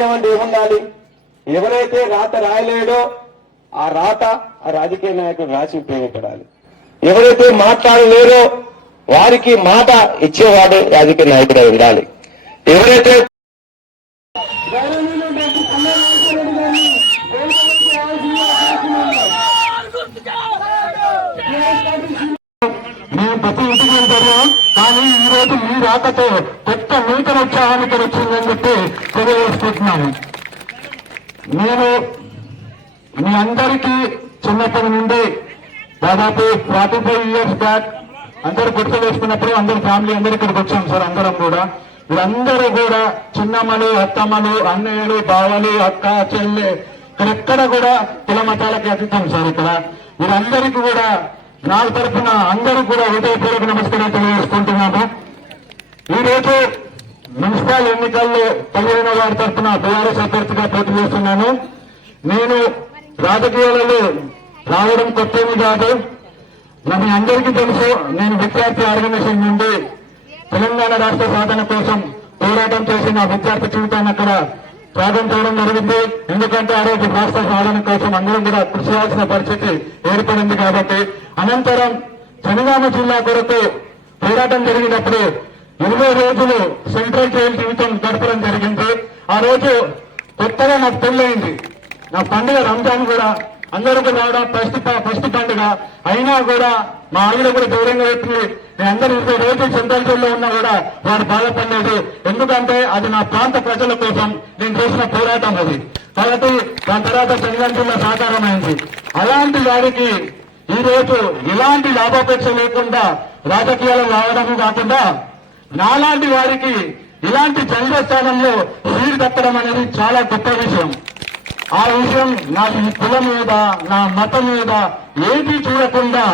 అంటే ఏముండాలి? ఎవరైతే రాత రాయలేడో ఆ రాత ఆ రాజకీయ నాయకుడు రాసి ఉపయోగపడాలి. ఎవరైతే మాట్లాడలేరో వారికి మాట ఇచ్చేవాడే రాజకీయ నాయకుడే ఉండాలి. ఎవరైతే ఇంటికి కానీ ఈ రోజు మీ రాకతో కొత్త నూతన ఉత్సాహానికి వచ్చిందని చెప్పి తెలియజేసుకుంటున్నాను. నేను మీ అందరికీ చిన్నప్పటి నుండి దాదాపు ఫార్టీ ఫైవ్ ఇయర్స్ బ్యాక్ అందరు గుర్తు వేసుకున్నప్పుడు అందరు ఫ్యామిలీ అందరు ఇక్కడికి వచ్చాం సార్ అందరం కూడా. వీళ్ళందరూ కూడా చిన్నమ్మలు అత్తమ్మలు అన్నయ్యలు బావలు అక్క చెల్లె ఇక్కడెక్కడ కూడా కుల మతాలకి అతీతం సార్ ఇక్కడ. వీరందరికీ కూడా నా తరఫున అందరూ కూడా హృదయపూర్వక నమస్కారం తెలియజేసుకుంటున్నాము. ఈ మున్సిపల్ ఎన్నికల్లో పదిహేను వారి తరఫున బీఆర్ఎస్ అభ్యర్థిగా పోటీ చేస్తున్నాను. నేను రాజకీయాలలో రావడం కొత్తేమి కాదు. మరి మీ అందరికీ తెలుసు నేను విద్యార్థి ఆర్గనైజేషన్ నుండి తెలంగాణ రాష్ట్ర సాధన కోసం పోరాటం చేసి నా విద్యార్థి జీవితాన్ని అక్కడ సాధించడం జరిగింది. ఎందుకంటే ఆ రోజు రాష్ట్ర సాధన కోసం అందరం కూడా కృషి చేయాల్సిన పరిస్థితి ఏర్పడింది కాబట్టి అనంతరం జనగామ జిల్లా కొరకు పోరాటం జరిగినప్పుడు ఇరవై రోజులు సెంట్రల్ జైలు జీవితం గడపడం జరిగింది. ఆ రోజు కొత్తగా నాకు పెళ్ళయింది. నా పండుగ రంజాన్ కూడా అందరూ రావడం ఫస్ట్ ఫస్ట్ పండుగ అయినా కూడా మా ఆవిడ కూడా దూరంగా పెట్టింది నేను అందరూ ఇరవై రోజులు ఉన్నా కూడా వారు బాధపడలేదు. ఎందుకంటే అది నా ప్రాంత ప్రజల కోసం నేను చేసిన పోరాటం అది. కాబట్టి దాని తర్వాత తెలంగాణ జిల్లా సాకారమైంది అలాంటి వారికి ఈ రోజు ఇలాంటి లాభాపేక్ష లేకుండా రాజకీయాలు రావడం కాకుండా నాలాంటి వారికి ఇలాంటి జన్మస్థానంలో సీటు తప్పడం అనేది చాలా గొప్ప విషయం. ఆ విషయం నా కులం మీద నా మతం మీద ఏది చూడకుండా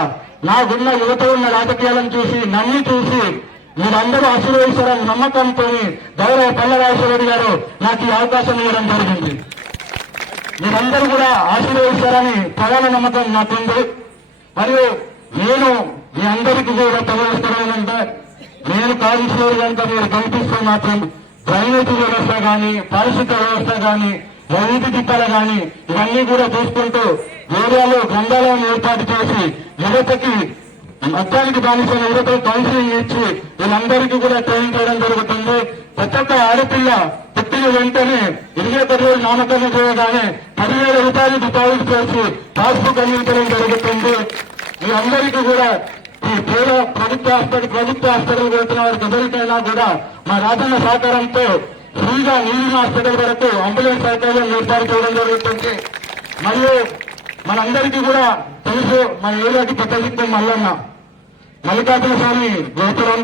నాకున్న యువత ఉన్న రాజకీయాలను చూసి నన్ను చూసి మీరందరూ ఆశీర్వదిస్తారని నమ్మకంతో గౌరవ పల్లరాజేశ్వరరెడ్డి గారు నాకు ఈ అవకాశం ఇవ్వడం జరిగింది. మీరందరూ కూడా ఆశీర్వదిస్తారని ప్రధాన నమ్మకం నాకుంది మరియు నేను మీ అందరికీ కూడా తెలియజేస్తున్నానంటే నేను కౌన్సిలర్ కనుక మీరు కనిపిస్తే మాత్రం డ్రైనేజీ వ్యవస్థ కానీ పారిశుద్ధ వ్యవస్థ కానీ వైద్యుతి తిప్పలు కానీ ఇవన్నీ కూడా చూసుకుంటూ ఏరియాలో గ్రంథాలయం ఏర్పాటు చేసి యువతకి మొత్తానికి బానిసైన యువతకు కౌన్సిలింగ్ ఇచ్చి వీళ్ళందరికీ కూడా ట్రైనింగ్ చేయడం జరుగుతుంది. ప్రతి ఒక్క ఆడపిల్ల పుట్టిన వెంటనే ఇరవై పది రోజులు నామకరణం చేయగానే పదివేల రూపాయలు డిపాజిట్ చేసి పాస్బుక్ అందించడం జరుగుతుంది. మీ అందరికీ కూడా ఈ పేద ప్రభుత్వ హాస్పిటల్ ప్రభుత్వ హాస్పిటల్ వెళ్తున్న వారికి ఎవరికైనా కూడా మా రాజన్న సహకారంతో ఫ్రీగా నీళ్ళు హాస్పిటల్ వరకు అంబులెన్స్ సౌకర్యం ఏర్పాటు చేయడం జరుగుతుంది. మరియు మనందరికీ కూడా తెలుసు మన ఏరియాకి పెద్ద మల్లన్న. మల్లికార్జున స్వామి గోపురం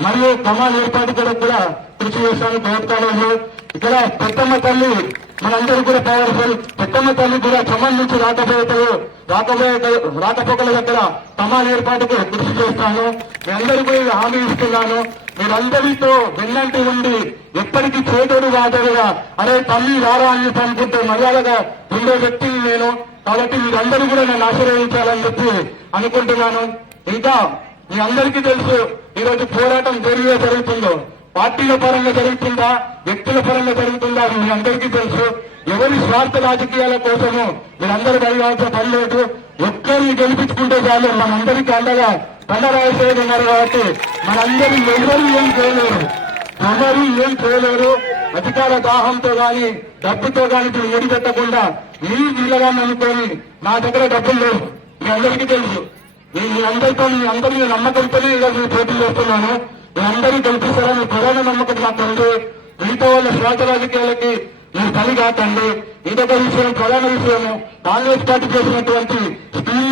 మరియు కమాల్ ఏర్పాటు కొరకు కూడా కృషి చేస్తాను ప్రభుత్వాలలో ఇక్కడ పెద్దమ్మ తల్లి మనందరూ కూడా పవర్ఫుల్ పెద్దమ్మ తల్లి కూడా ఖమ్మం నుంచి రాకపోయేటలు రాకపోయే రాకపోకల దగ్గర కమాల్ ఏర్పాటుకు కృషి చేస్తాను. మీ అందరికీ కూడా హామీ ఇస్తున్నాను. మీరందరితో వెన్నంటి ఉండి ఎప్పటికీ చేదోడు వాదడుగా అరే తల్లి రారా అని అనుకుంటే మర్యాదగా ఉండే వ్యక్తిని నేను కాబట్టి మీరందరూ కూడా నన్ను ఆశీర్వదించాలని చెప్పి అనుకుంటున్నాను. ఇంకా మీ అందరికీ తెలుసు ఈరోజు పోరాటం జరిగే జరుగుతుందో? పార్టీల పరంగా జరుగుతుందా? వ్యక్తుల పరంగా జరుగుతుందా? మీ అందరికీ తెలుసు. ఎవరి స్వార్థ రాజకీయాల కోసము మీరందరూ వెళ్ళాల్సిన పని లేదు. ఒక్కరిని గెలిపించుకుంటే చాలు. మనందరికీ అండగా పండరాజశేఖర్ ఉన్నారు కాబట్టి మనందరూ ఎవరు ఏం చేయలేరు. ఎవరు ఏం చేయలేరు. అధికార దాహంతో గాని డబ్బుతో గాని మీరు మీ వీళ్ళగా నా దగ్గర డబ్బులు లేవు. మీ అందరికీ తెలుసు. నేను మీ అందరితో మీ అందరి మీద నమ్మకంతోనే ఈరోజు నేను పోటీ చేస్తున్నాను. మీ అందరూ గెలిపిస్తారని ప్రధాన నమ్మకం నాకు ఉంది మిగతా వాళ్ళ స్వార్థ రాజకీయాలకి మీరు పని కాకండి ఇదొక విషయం ప్రధాన విషయము కాంగ్రెస్ పార్టీ చేసినటువంటి స్కీమ్